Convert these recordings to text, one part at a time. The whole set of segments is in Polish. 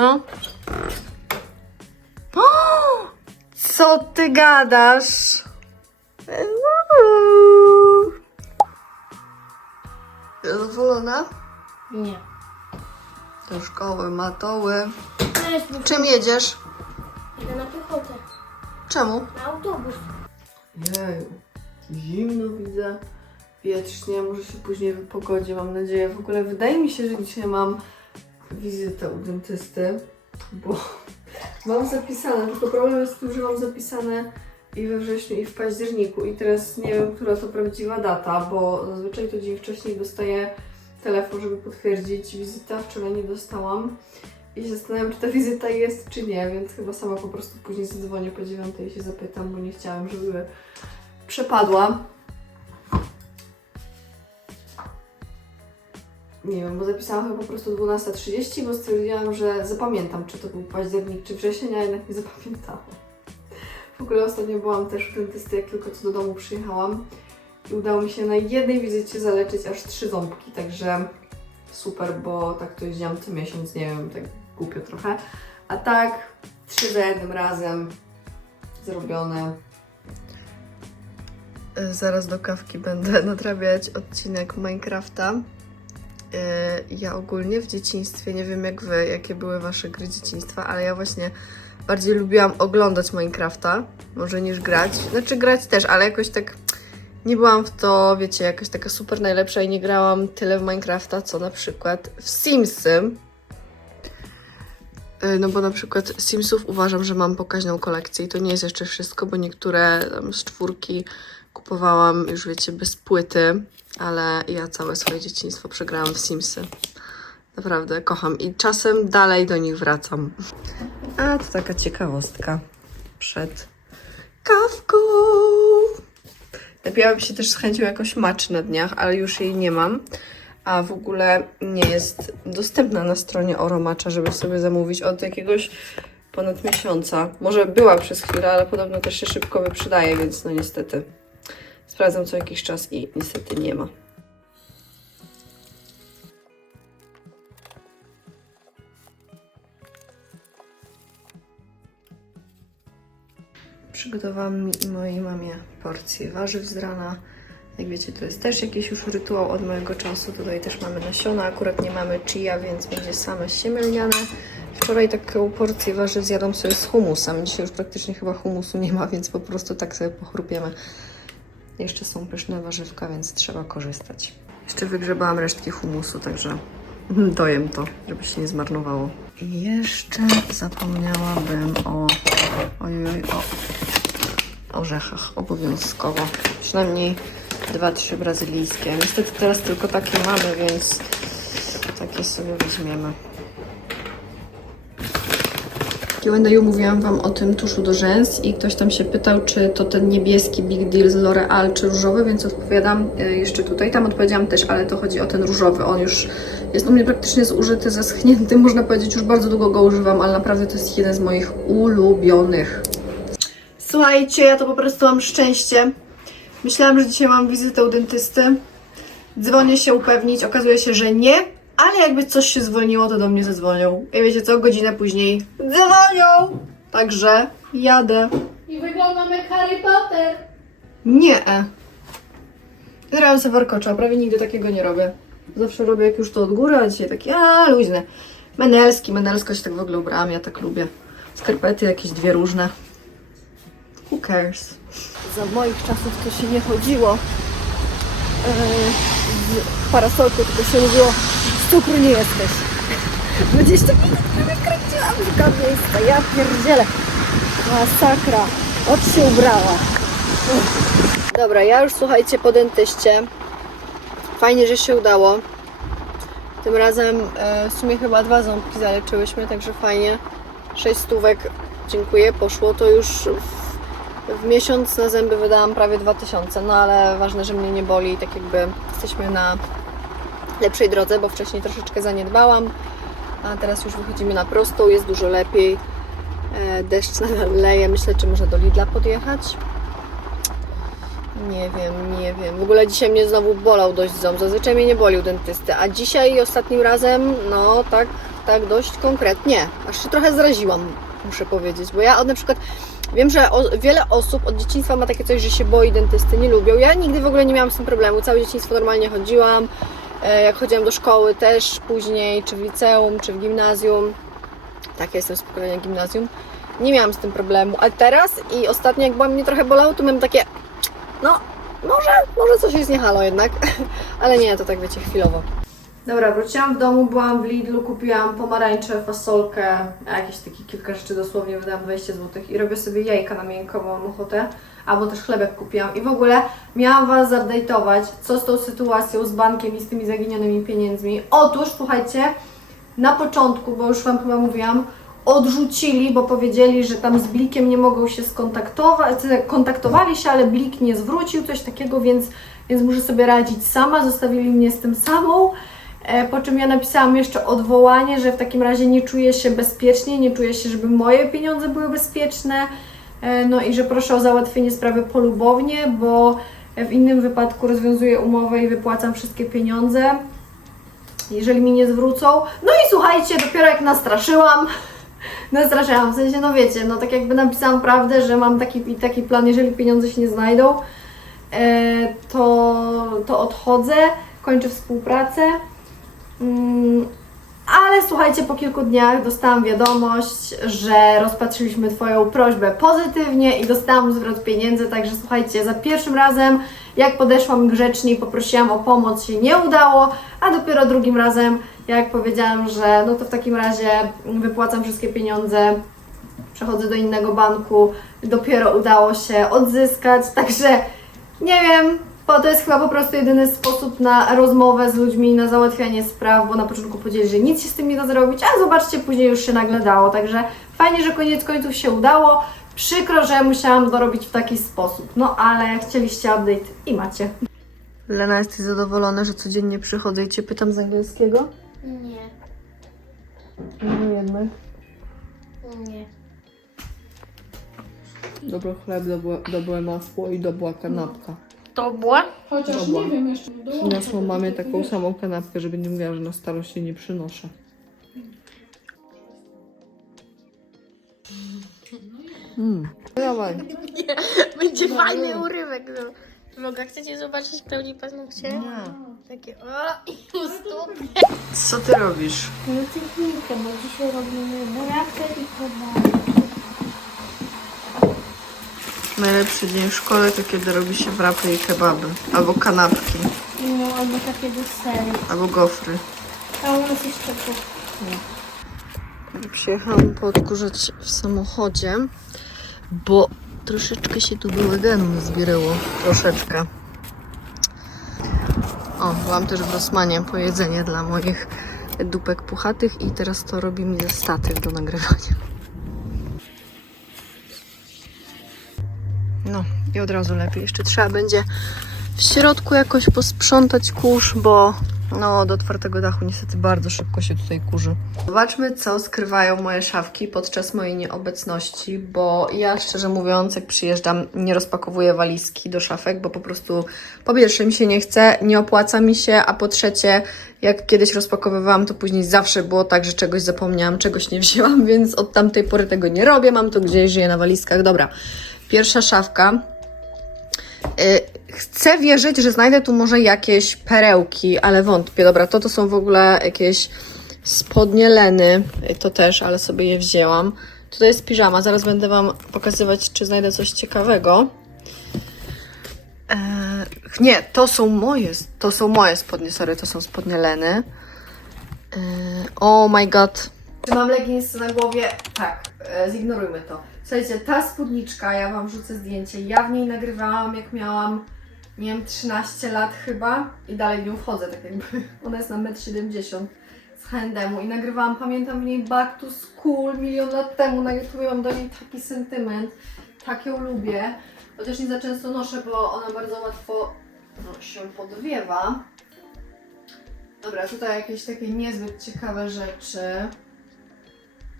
No. O! Co ty gadasz? Zadowolona? Nie. Do szkoły, matoły. Czym jedziesz? idę na piechotę. Czemu? Na autobus. Jeju, zimno widzę, wietrznie, może się później wypogodzi, mam nadzieję. W ogóle wydaje mi się, że dzisiaj mam wizytę u dentysty, bo mam zapisane, tylko problem jest w tym, że mam zapisane i we wrześniu, i w październiku i teraz nie wiem, która to prawdziwa data, bo zazwyczaj to dzień wcześniej dostaję telefon, żeby potwierdzić wizytę, wczoraj nie dostałam. I się zastanawiam, czy ta wizyta jest, czy nie, więc chyba sama po prostu później zadzwonię po dziewiątej i się zapytam, bo nie chciałam, żeby przepadła. Nie wiem, bo zapisałam chyba po prostu 12.30, bo stwierdziłam, że zapamiętam, czy to był październik, czy wrzesień, a jednak nie zapamiętałam. W ogóle ostatnio byłam też u dentysty, jak tylko co do domu przyjechałam i udało mi się na jednej wizycie zaleczyć aż trzy ząbki, także super, bo tak to jeździłam co miesiąc, nie wiem, tak głupio trochę. A tak, trzy za jednym razem zrobione. Zaraz do kawki będę nadrabiać odcinek Minecrafta. Y, Ja ogólnie w dzieciństwie, nie wiem jak wy, jakie były wasze gry dzieciństwa, ale ja właśnie bardziej lubiłam oglądać Minecrafta, może niż grać. Znaczy grać też, ale jakoś tak nie byłam w to, wiecie, jakaś taka super najlepsza i nie grałam tyle w Minecrafta, co na przykład w Simsy. Y, No bo na przykład Simsów uważam, że mam pokaźną kolekcję i to nie jest jeszcze wszystko, bo niektóre z czwórki kupowałam już wiecie bez płyty, ale ja całe swoje dzieciństwo przegrałam w Simsy. Naprawdę kocham i czasem dalej do nich wracam. A to taka ciekawostka przed kawką. Napiłam się też z chęcią jakoś macz na dniach, ale już jej nie mam. A w ogóle nie jest dostępna na stronie Oromacza, żeby sobie zamówić od jakiegoś ponad miesiąca. Może była przez chwilę, ale podobno też się szybko wyprzedaje, więc no niestety. Sprawdzam co jakiś czas i niestety nie ma. Przygotowałam mi i mojej mamie porcję warzyw z rana. Jak wiecie, to jest też jakiś już rytuał od mojego czasu. Tutaj też mamy nasiona, akurat nie mamy chia, więc będzie same siemielniane. Wczoraj taką porcję warzyw zjadłam sobie z humusem. Dzisiaj już praktycznie chyba humusu nie ma, więc po prostu tak sobie pochrupiemy. Jeszcze są pyszne warzywka, więc trzeba korzystać. Jeszcze wygrzebałam resztki humusu, także dojem to, żeby się nie zmarnowało. I jeszcze zapomniałabym o... Ojoj, o orzechach obowiązkowo. Przynajmniej dwa, trzy brazylijskie. Niestety teraz tylko takie mamy, więc takie sobie weźmiemy. W Q&A mówiłam Wam o tym tuszu do rzęs i ktoś tam się pytał, czy to ten niebieski Big Deal z L'Oreal, czy różowy, więc odpowiadam e, jeszcze tutaj. Tam odpowiedziałam też, ale to chodzi o ten różowy. On już jest u mnie praktycznie zużyty, zaschnięty, można powiedzieć, już bardzo długo go używam, ale naprawdę to jest jeden z moich ulubionych. Słuchajcie, ja to po prostu mam szczęście. Myślałam, że dzisiaj mam wizytę u dentysty. Dzwonię się upewnić, okazuje się, że nie, ale jakby coś się zwolniło, to do mnie zadzwonią. I wiecie co, godzinę później dzwonią! Także jadę. I wyglądam jak Harry Potter. Nie. Grałam sobie warkocza, prawie nigdy takiego nie robię. Zawsze robię jak już to od góry, a dzisiaj takie, a luźne. Menelski, menelsko się tak w ogóle ubrałam, ja tak lubię. Skarpety jakieś dwie różne. Who cares? Za moich czasów to się nie chodziło yy, w parasolku, tylko się mówiło cukru nie jesteś. 20 minut prawie kręciłam tylko miejsca, ja pierdzielę. Masakra. Od się ubrała. Dobra, ja już słuchajcie po dentyście. Fajnie, że się udało. Tym razem e, w sumie chyba dwa ząbki zaleczyłyśmy, także fajnie. Sześć stówek, dziękuję, poszło to już w, w miesiąc na zęby wydałam prawie 2000, no ale ważne, że mnie nie boli, tak jakby jesteśmy na lepszej drodze, bo wcześniej troszeczkę zaniedbałam, a teraz już wychodzimy na prostą, jest dużo lepiej. E, Deszcz nadal leje, myślę, czy może do Lidla podjechać. Nie wiem, nie wiem. W ogóle dzisiaj mnie znowu bolał dość ząb. Zazwyczaj mnie nie boli u dentysty, a dzisiaj ostatnim razem, no tak tak dość konkretnie. Aż się trochę zraziłam, muszę powiedzieć, bo ja od na przykład wiem, że o, wiele osób od dzieciństwa ma takie coś, że się boi dentysty, nie lubią. Ja nigdy w ogóle nie miałam z tym problemu. Całe dzieciństwo normalnie chodziłam. E, Jak chodziłam do szkoły też później, czy w liceum, czy w gimnazjum. Tak, ja jestem z pokolenia gimnazjum. Nie miałam z tym problemu, ale teraz i ostatnio jak była mnie trochę bolało, to miałam takie, no może, może coś jest nie halo jednak, ale nie, to tak wiecie, chwilowo. Dobra, wróciłam w domu, byłam w Lidlu, kupiłam pomarańczę, fasolkę, jakieś takie kilka rzeczy dosłownie, wydałam 20 zł i robię sobie jajka na miękko, mam ochotę, albo też chlebek kupiłam i w ogóle miałam Was zupdate'ować, co z tą sytuacją z bankiem i z tymi zaginionymi pieniędzmi. Otóż, słuchajcie, na początku, bo już Wam chyba mówiłam, odrzucili, bo powiedzieli, że tam z Blikiem nie mogą się skontaktować, kontaktowali się, ale Blik nie zwrócił, coś takiego, więc, więc muszę sobie radzić sama, zostawili mnie z tym samą. E, Po czym ja napisałam jeszcze odwołanie, że w takim razie nie czuję się bezpiecznie, nie czuję się, żeby moje pieniądze były bezpieczne. E, No i że proszę o załatwienie sprawy polubownie, bo w innym wypadku rozwiązuję umowę i wypłacam wszystkie pieniądze, jeżeli mi nie zwrócą. No i słuchajcie, dopiero jak nastraszyłam, nastraszyłam, w sensie, no wiecie, no tak jakby napisałam prawdę, że mam taki, taki plan, jeżeli pieniądze się nie znajdą, e, to, to odchodzę, kończę współpracę. Mm, ale słuchajcie, po kilku dniach dostałam wiadomość, że rozpatrzyliśmy Twoją prośbę pozytywnie i dostałam zwrot pieniędzy, także słuchajcie, za pierwszym razem, jak podeszłam grzecznie i poprosiłam o pomoc, się nie udało, a dopiero drugim razem, jak powiedziałam, że no to w takim razie wypłacam wszystkie pieniądze, przechodzę do innego banku, dopiero udało się odzyskać, także nie wiem, to jest chyba po prostu jedyny sposób na rozmowę z ludźmi, na załatwianie spraw, bo na początku powiedzieli, że nic się z tym nie da zrobić, a zobaczcie, później już się nagle dało, także fajnie, że koniec końców się udało. Przykro, że musiałam dorobić w taki sposób, no ale chcieliście update i macie. Lena, jesteś zadowolona, że codziennie przychodzę i Cię pytam z angielskiego? Nie, No jednak. nie. Dobro chleb, dobre, dobre masło i dobra kanapka. To była? Chociaż Dobra. nie wiem jeszcze. Przyniosłam mamie taką samą kanapkę, żeby nie mówiła, że na starość się nie przynoszę. Mm. Dawaj. Będzie fajny urywek. No. Mogę, chcecie zobaczyć pełni paznokcie? Takie o i u stóp. Co Ty robisz? No ty bo dzisiaj robimy buratę i kebab. Najlepszy dzień w szkole to kiedy robi się wrapy i kebaby. Albo kanapki, No, albo takie do serii. albo gofry. A u nas jeszcze kuchnia. Przyjechałam podkurzać w samochodzie, bo troszeczkę się tu bałaganu zbierało. Troszeczkę. O, byłam też w Rosmanie po jedzenie dla moich dupek puchatych i teraz to robi mi statyw do nagrywania. No i od razu lepiej. Jeszcze trzeba będzie w środku jakoś posprzątać kurz, bo no do otwartego dachu niestety bardzo szybko się tutaj kurzy. Zobaczmy, co skrywają moje szafki podczas mojej nieobecności, bo ja szczerze mówiąc, jak przyjeżdżam, nie rozpakowuję walizki do szafek, bo po prostu po pierwsze mi się nie chce, nie opłaca mi się, a po trzecie, jak kiedyś rozpakowywałam, to później zawsze było tak, że czegoś zapomniałam, czegoś nie wzięłam, więc od tamtej pory tego nie robię, mam to gdzieś, żyję na walizkach. Dobra, pierwsza szafka. Y, Chcę wierzyć, że znajdę tu może jakieś perełki, ale wątpię. Dobra, to to są w ogóle jakieś spodnie Leny. Y, To też, ale sobie je wzięłam. Tutaj jest piżama. Zaraz będę Wam pokazywać, czy znajdę coś ciekawego. Eee, nie, to są moje. To są moje spodnie, sorry, to są spodnie Leny. Eee, oh my god. Czy mam leginsy na głowie? Tak, e, zignorujmy to. Słuchajcie, ta spódniczka, ja Wam wrzucę zdjęcie. Ja w niej nagrywałam, jak miałam, nie wiem, 13 lat chyba i dalej w nią wchodzę, tak jakby. Ona jest na 1,70 m z H&M-u i nagrywałam, pamiętam w niej Back to School milion lat temu na YouTube. Mam do niej taki sentyment, tak ją lubię. Chociaż nie za często noszę, bo ona bardzo łatwo no, się podwiewa. Dobra, tutaj jakieś takie niezbyt ciekawe rzeczy.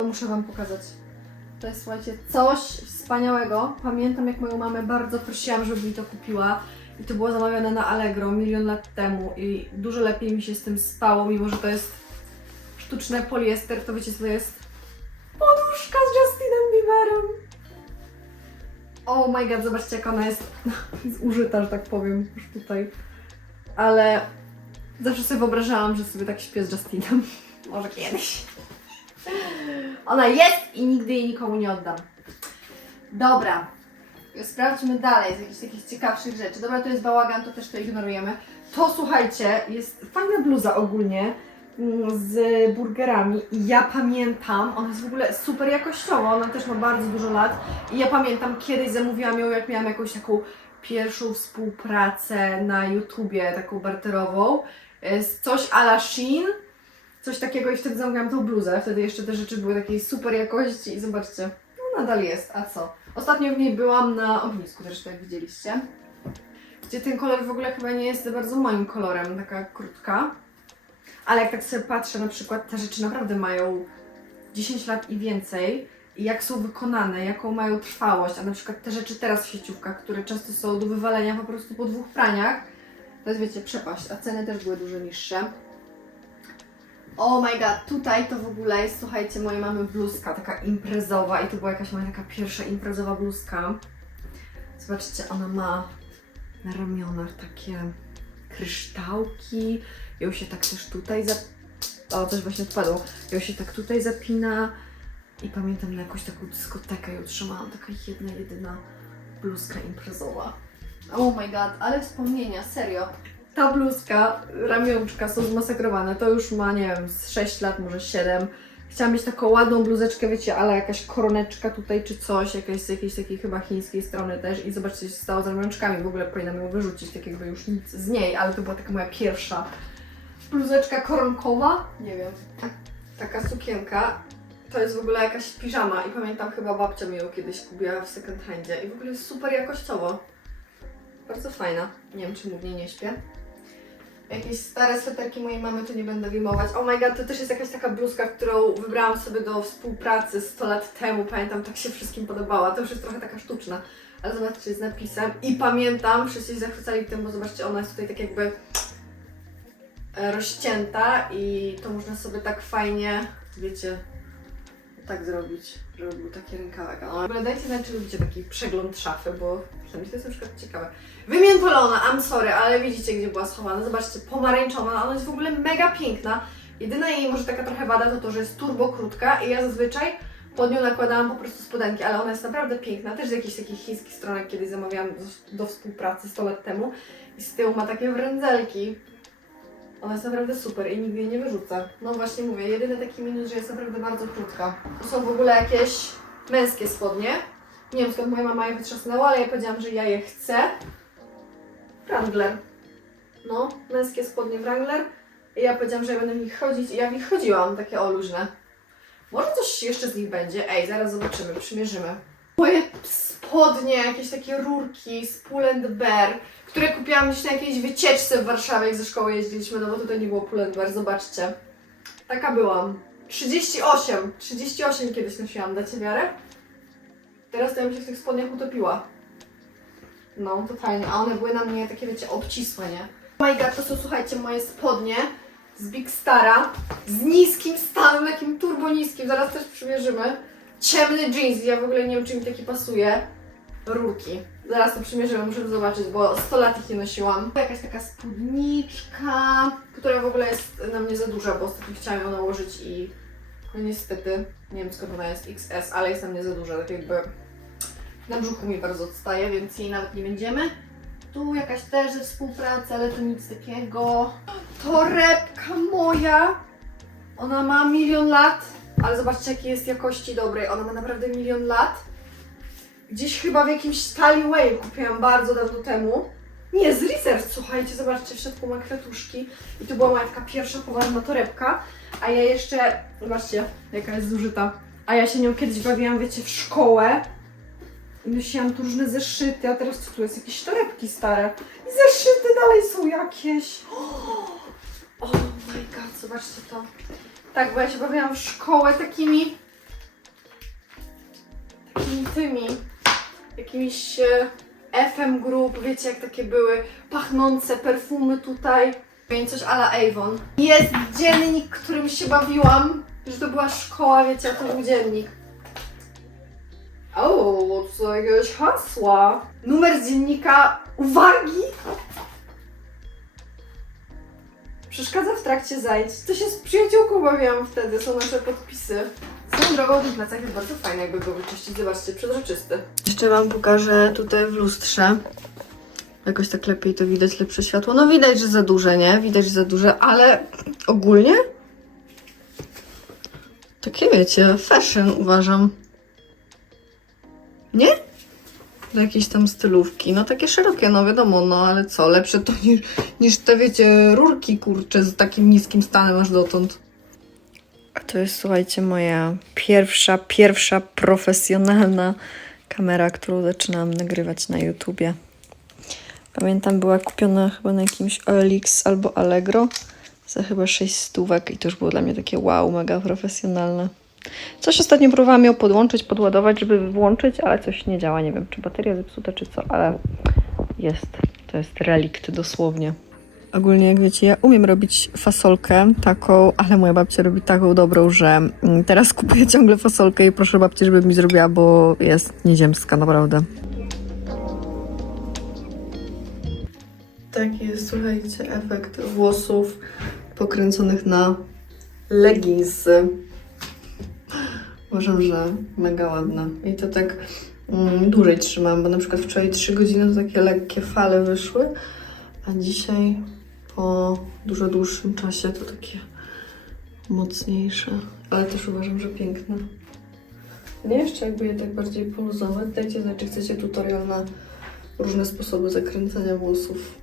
Muszę Wam pokazać. To jest, słuchajcie, coś wspaniałego. Pamiętam, jak moją mamę bardzo prosiłam, żeby mi to kupiła. I to było zamawiane na Allegro milion lat temu. I dużo lepiej mi się z tym spało, mimo że to jest sztuczne poliester, to wiecie co to jest? Poduszka z Justinem Bieberem. Oh my god, zobaczcie jak ona jest zużyta, że tak powiem, już tutaj. Ale zawsze sobie wyobrażałam, że sobie tak śpię z Justinem. Może kiedyś. Ona jest i nigdy jej nikomu nie oddam. Dobra. Sprawdźmy dalej z jakichś takich ciekawszych rzeczy. Dobra, to jest bałagan, to też to ignorujemy. To słuchajcie, jest fajna bluza ogólnie mm, z burgerami ja pamiętam, ona jest w ogóle super jakościowa, ona też ma bardzo dużo lat i ja pamiętam kiedyś zamówiłam ją jak miałam jakąś taką pierwszą współpracę na YouTubie, taką barterową, e, z coś a la Shein, coś takiego i wtedy zamówiłam tą bluzę, wtedy jeszcze te rzeczy były takiej super jakości i zobaczcie, no nadal jest, a co? Ostatnio w niej byłam na ognisku, zresztą jak widzieliście. Gdzie ten kolor w ogóle chyba nie jest bardzo moim kolorem, taka krótka. Ale jak tak sobie patrzę, na przykład te rzeczy naprawdę mają 10 lat i więcej. I jak są wykonane, jaką mają trwałość, a na przykład te rzeczy teraz w sieciówkach, które często są do wywalenia po prostu po dwóch praniach, to jest wiecie, przepaść, a ceny też były dużo niższe. Oh my god, tutaj to w ogóle jest, słuchajcie, mojej mamy bluzka, taka imprezowa i to była jakaś moja taka pierwsza imprezowa bluzka. Zobaczcie, ona ma na ramionach takie kryształki, ją się tak też tutaj zap... O, coś właśnie odpadło. Ją się tak tutaj zapina i pamiętam na jakąś taką dyskotekę ją trzymałam, taka jedna, jedyna bluzka imprezowa. Oh my god, ale wspomnienia, serio. Ta bluzka, ramionczka są zmasakrowane, to już ma, nie wiem, z 6 lat, może 7. Chciałam mieć taką ładną bluzeczkę, wiecie, ale jakaś koroneczka tutaj czy coś, jakaś z jakiejś takiej chyba chińskiej strony też i zobaczcie, co się stało z ramionczkami, w ogóle powinnam ją wyrzucić, tak jakby już nic z niej, ale to była taka moja pierwsza bluzeczka koronkowa, nie wiem, tak, taka sukienka. To jest w ogóle jakaś piżama i pamiętam chyba babcia mi ją kiedyś kupiła w second handzie i w ogóle jest super jakościowo. Bardzo fajna. Nie wiem, czy mu w niej nie śpię. Jakieś stare sweterki mojej mamy to nie będę wyjmować. Oh my god, to też jest jakaś taka bluzka, którą wybrałam sobie do współpracy 100 lat temu. Pamiętam, tak się wszystkim podobała. To już jest trochę taka sztuczna. Ale zobaczcie, z napisem. I pamiętam, wszyscy się zachwycali tym, bo zobaczcie, ona jest tutaj tak jakby e, rozcięta i to można sobie tak fajnie, wiecie, tak zrobić, żeby był taki rękawek. No, dajcie znać, czy lubicie taki przegląd szafy, bo przynajmniej to jest na przykład ciekawe. Wymiętolona, I'm sorry, ale widzicie, gdzie była schowana. Zobaczcie, pomarańczowa, ona jest w ogóle mega piękna. Jedyna jej może taka trochę wada to to, że jest turbo krótka i ja zazwyczaj pod nią nakładałam po prostu spodenki, ale ona jest naprawdę piękna. Też z jakichś takich chińskich stronek kiedyś zamawiałam do, do współpracy 100 lat temu. I z tyłu ma takie wrędzelki. Ona jest naprawdę super i nigdy jej nie wyrzucę. No właśnie mówię, jedyny taki minus, że jest naprawdę bardzo krótka. To są w ogóle jakieś męskie spodnie. Nie wiem skąd moja mama je wytrzasnęła, ale ja powiedziałam, że ja je chcę. Wrangler. No, męskie spodnie Wrangler. I ja powiedziałam, że ja będę w nich chodzić i ja w nich chodziłam, takie o luźne. Może coś jeszcze z nich będzie. Ej, zaraz zobaczymy, przymierzymy. Moje spodnie, jakieś takie rurki z Pull Bear, które kupiłam gdzieś na jakiejś wycieczce w Warszawie, jak ze szkoły jeździliśmy, no bo tutaj nie było Pull Bear, zobaczcie. Taka byłam. 38, 38 kiedyś nosiłam, dacie wiarę? Teraz to ja bym się w tych spodniach utopiła. No, to fajnie. A one były na mnie takie, wiecie, obcisłe, nie? Oh my god, to są, słuchajcie, moje spodnie z Big Stara. Z niskim stanem, takim turbo niskim. Zaraz też przymierzymy. Ciemny jeans. Ja w ogóle nie wiem, czy mi taki pasuje. Rurki. Zaraz to przymierzymy, muszę to zobaczyć, bo 100 lat ich nie nosiłam. Jakaś taka spódniczka, która w ogóle jest na mnie za duża, bo ostatnio chciałam ją nałożyć i no niestety, nie wiem skąd ona jest XS, ale jest na mnie za duża, tak jakby na brzuchu mi bardzo odstaje, więc jej nawet nie będziemy. Tu jakaś też ze współpracy, ale to nic takiego. Torebka moja! Ona ma milion lat, ale zobaczcie jakiej jest jakości dobrej. Ona ma naprawdę milion lat. Gdzieś chyba w jakimś Tally Way kupiłam bardzo dawno temu. Nie, z Reserve, słuchajcie, zobaczcie, w środku ma kwiatuszki. I to była moja taka pierwsza poważna torebka. A ja jeszcze, zobaczcie, jaka jest zużyta. A ja się nią kiedyś bawiłam, wiecie, w szkołę. I nosiłam tu różne zeszyty, a teraz co tu jest? Jakieś torebki stare. I zeszyty dalej są jakieś. Oh my god, zobaczcie to. Tak, bo ja się bawiłam w szkołę takimi... Takimi tymi... Jakimiś e, FM Group, wiecie jak takie były, pachnące perfumy tutaj. Więc coś ala Avon. Jest dziennik, którym się bawiłam, że to była szkoła, wiecie, a to był dziennik. O, co jakiegoś hasła. Numer dziennika uwagi. Przeszkadza w trakcie zajęć. To się z przyjaciółką bawiłam wtedy, są nasze podpisy. Swoją drogą ten plecak jest bardzo fajny, jakby go wyczyścić. Zobaczcie, przezroczysty. Jeszcze Wam pokażę tutaj w lustrze. Jakoś tak lepiej to widać, lepsze światło. No widać, że za duże, nie? Widać, że za duże, ale ogólnie takie wiecie, fashion uważam. Nie? Do jakiejś tam stylówki. No takie szerokie, no wiadomo, no ale co, lepsze to niż, niż te wiecie, rurki kurcze z takim niskim stanem aż dotąd. A to jest, słuchajcie, moja pierwsza, pierwsza profesjonalna kamera, którą zaczynam nagrywać na YouTubie. Pamiętam, była kupiona chyba na jakimś OLX albo Allegro za chyba 6 stówek i to już było dla mnie takie wow, mega profesjonalne. Coś ostatnio próbowałam ją podłączyć, podładować, żeby włączyć, ale coś nie działa. Nie wiem, czy bateria zepsuta, czy co, ale jest. To jest relikt dosłownie. Ogólnie, jak wiecie, ja umiem robić fasolkę taką, ale moja babcia robi taką dobrą, że mm, teraz kupuję ciągle fasolkę i proszę babcię, żeby mi zrobiła, bo jest nieziemska, naprawdę. Słuchajcie, efekt włosów pokręconych na leginsy. Uważam, że mega ładna. I to tak mm, dłużej trzymam, bo na przykład wczoraj 3 godziny to takie lekkie fale wyszły, a dzisiaj po dużo dłuższym czasie to takie mocniejsze. Ale też uważam, że piękne. Nie jeszcze jakby je tak bardziej poluzować, dajcie znać, czy chcecie tutorial na różne sposoby zakręcania włosów.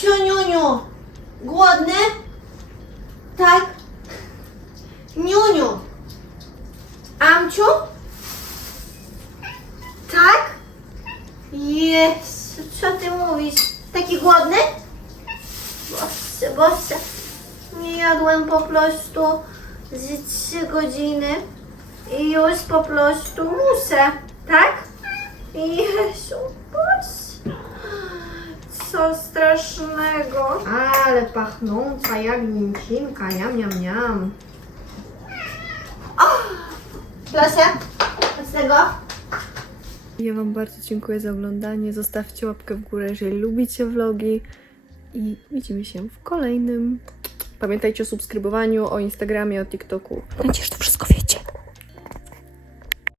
Siuniuniu, głodny? Tak? Niuniu. Amciu? Tak? Jezu, co ty mówisz? Taki głodny? Boże, boże. Nie jadłem po prostu z trzy godziny i już po prostu muszę, tak? Jezu, boże. Co strasznego. Ale pachnąca jak mięcinka, jam, jam, jam. Proszę, od tego. Ja Wam bardzo dziękuję za oglądanie. Zostawcie łapkę w górę, jeżeli lubicie vlogi. I widzimy się w kolejnym. Pamiętajcie o subskrybowaniu, o Instagramie, o TikToku. Będziesz to